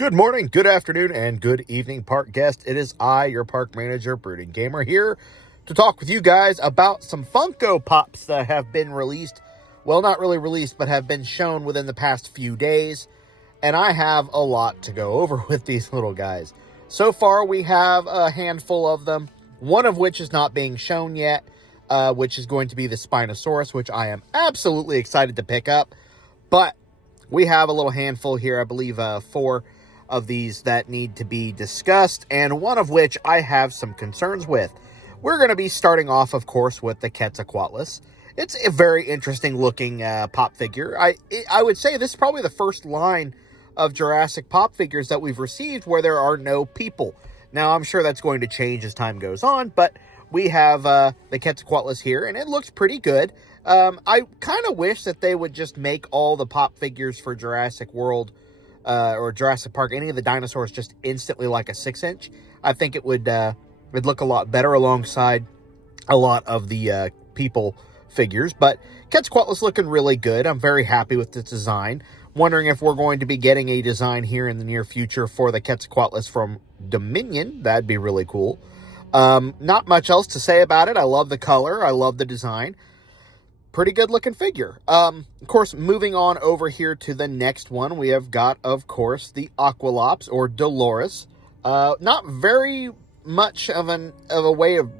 Good morning, good afternoon, and good evening, park guest. It is I, your park manager, Brooding Gamer, here to talk with you guys about some Funko Pops that have been released. Well, not really released, but have been shown within the past few days. And I have a lot to go over with these little guys. So far, we have a handful of them, one of which is not being shown yet, which is going to be the Spinosaurus, which I am absolutely excited to pick up. But we have a little handful here, I believe 4 of these that need to be discussed, and one of which I have some concerns with. We're going to be starting off, of course, with the Katquata. It's a very interesting looking pop figure. I would say this is probably the first line of Jurassic pop figures that we've received where there are no people. Now, I'm sure that's going to change as time goes on, but we have the Katquata here, and it looks pretty good. I kind of wish that they would just make all the pop figures for Jurassic World or Jurassic Park, any of the dinosaurs, just instantly like a 6-inch. I think it would look a lot better alongside a lot of the people figures. But Quetzalcoatl's looking really good. I'm very happy with this design. Wondering if we're going to be getting a design here in the near future for the Quetzalcoatlus from Dominion. That'd be really cool. Not much else to say about it. I love the color. I love the design. Pretty good looking figure. Of course, moving on over here to the next one, we have got, of course, the Aqualops or Dolores. Not very much of a way of,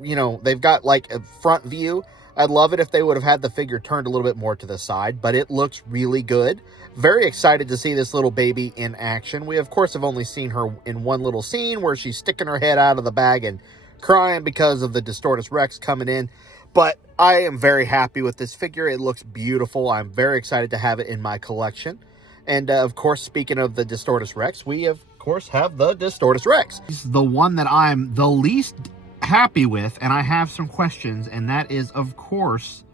they've got like a front view. I'd love it if they would have had the figure turned a little bit more to the side, but it looks really good. Very excited to see this little baby in action. We, of course, have only seen her in one little scene where she's sticking her head out of the bag and crying because of the Distortus Rex coming in. But I am very happy with this figure. It looks beautiful. I'm very excited to have it in my collection. And, of course, speaking of the Distortus Rex, we, of course, have the Distortus Rex. This is the one that I'm the least happy with, and I have some questions, and that is, of course,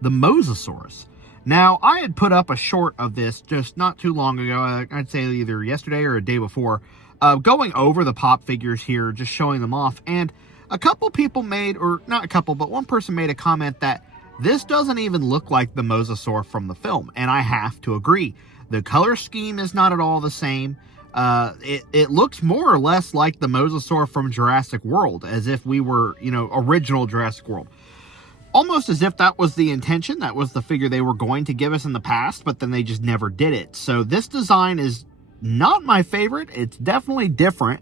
the Mosasaurus. Now, I had put up a short of this just not too long ago, I'd say either yesterday or a day before, going over the pop figures here, just showing them off, and a couple people made, or not a couple, but one person made a comment that this doesn't even look like the Mosasaur from the film, and I have to agree. The color scheme is not at all the same. It looks more or less like the Mosasaur from Jurassic World, as if we were, original Jurassic World. Almost as if that was the intention, that was the figure they were going to give us in the past, but then they just never did it. So this design is not my favorite. It's definitely different.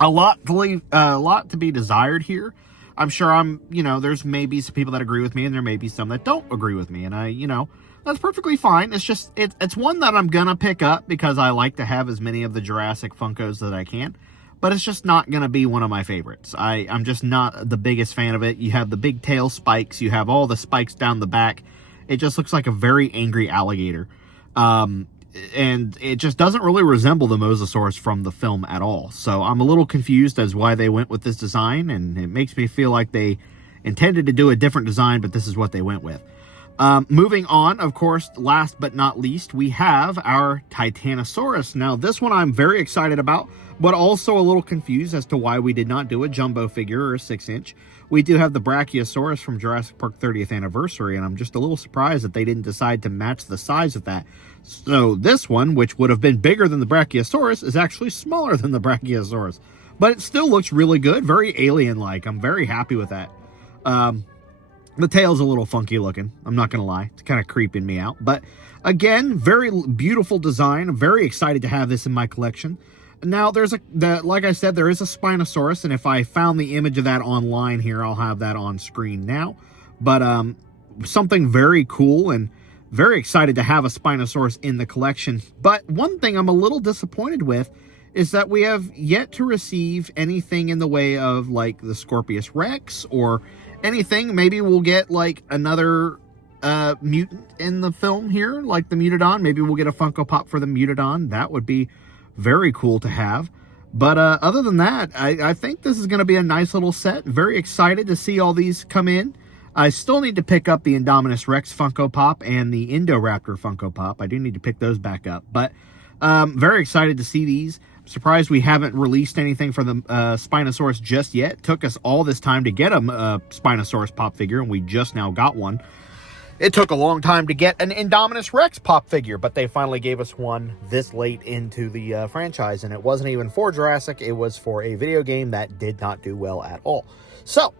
A lot to be desired here. I'm sure there's maybe some people that agree with me, and there may be some that don't agree with me, and that's perfectly fine. It's just, it's one that I'm gonna pick up because I like to have as many of the Jurassic Funkos that I can, but it's just not gonna be one of my favorites. I'm just not the biggest fan of it. You have the big tail spikes, you have all the spikes down the back. It just looks like a very angry alligator. And it just doesn't really resemble the Mosasaurus from the film at all. So I'm a little confused as why they went with this design, and it makes me feel like they intended to do a different design, but this is what they went with. Moving on, of course, last but not least, we have our Titanosaurus. Now, this one I'm very excited about, but also a little confused as to why we did not do a jumbo figure or a 6-inch. We do have the Brachiosaurus from Jurassic Park 30th Anniversary, and I'm just a little surprised that they didn't decide to match the size of that. So this one, which would have been bigger than the Brachiosaurus, is actually smaller than the Brachiosaurus. But it still looks really good, very alien-like. I'm very happy with that. The tail's a little funky looking, I'm not going to lie. It's kind of creeping me out. But again, very beautiful design. I'm very excited to have this in my collection. Now, like I said, there is a Spinosaurus, and if I found the image of that online here, I'll have that on screen now. But something very cool, and very excited to have a Spinosaurus in the collection. But one thing I'm a little disappointed with is that we have yet to receive anything in the way of, like, the Scorpius Rex or anything. Maybe we'll get, like, another mutant in the film here, like the Mutodon. Maybe we'll get a Funko Pop for the Mutodon. That would be very cool to have. But other than that, I think this is going to be a nice little set. Very excited to see all these come in. I still need to pick up the Indominus Rex Funko Pop and the Indoraptor Funko Pop. I do need to pick those back up. But very excited to see these. Surprised we haven't released anything for the Spinosaurus just yet. Took us all this time to get a Spinosaurus pop figure, and we just now got one. It took a long time to get an Indominus Rex pop figure, but they finally gave us one this late into the franchise, and it wasn't even for Jurassic. It was for a video game that did not do well at all. So,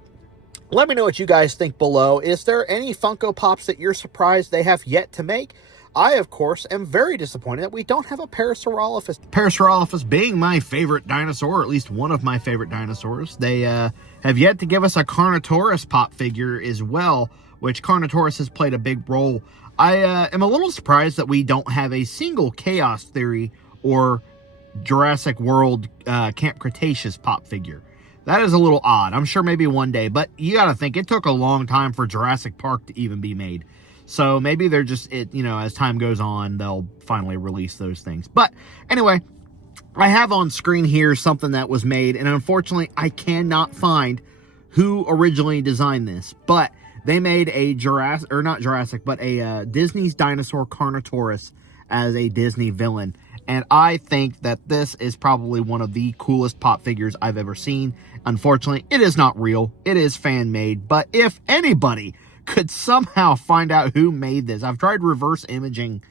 let me know what you guys think below. Is there any Funko Pops that you're surprised they have yet to make? I, of course, am very disappointed that we don't have a Parasaurolophus. Parasaurolophus being my favorite dinosaur, or at least one of my favorite dinosaurs. They have yet to give us a Carnotaurus pop figure as well, which Carnotaurus has played a big role. I am a little surprised that we don't have a single Chaos Theory or Jurassic World Camp Cretaceous pop figure. That is a little odd. I'm sure maybe one day, but you got to think it took a long time for Jurassic Park to even be made. So maybe they're just, as time goes on, they'll finally release those things. But anyway, I have on screen here something that was made, and unfortunately, I cannot find who originally designed this. But they made a Disney's dinosaur Carnotaurus as a Disney villain. And I think that this is probably one of the coolest pop figures I've ever seen. Unfortunately, it is not real. It is fan-made. But if anybody could somehow find out who made this, I've tried reverse imaging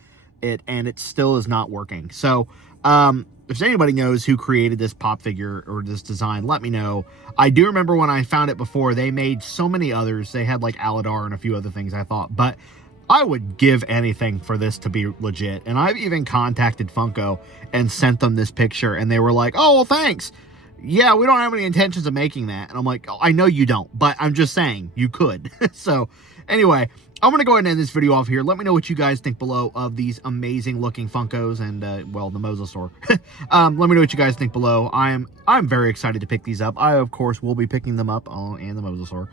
it, and it still is not working. So, if anybody knows who created this pop figure or this design, let me know. I do remember when I found it before, they made so many others. They had like Aladar and a few other things, I thought. But I would give anything for this to be legit. And I've even contacted Funko and sent them this picture, and they were like, oh, well, thanks. Yeah, we don't have any intentions of making that. And I'm like, oh, I know you don't, but I'm just saying you could. So anyway, I'm going to go ahead and end this video off here. Let me know what you guys think below of these amazing looking Funkos and, well, the Mosasaur. Let me know what you guys think below. I'm very excited to pick these up. I, of course, will be picking them up, and the Mosasaur.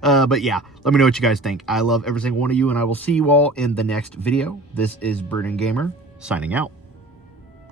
But yeah, let me know what you guys think. I love every single one of you, and I will see you all in the next video. This is Burden Gamer, signing out.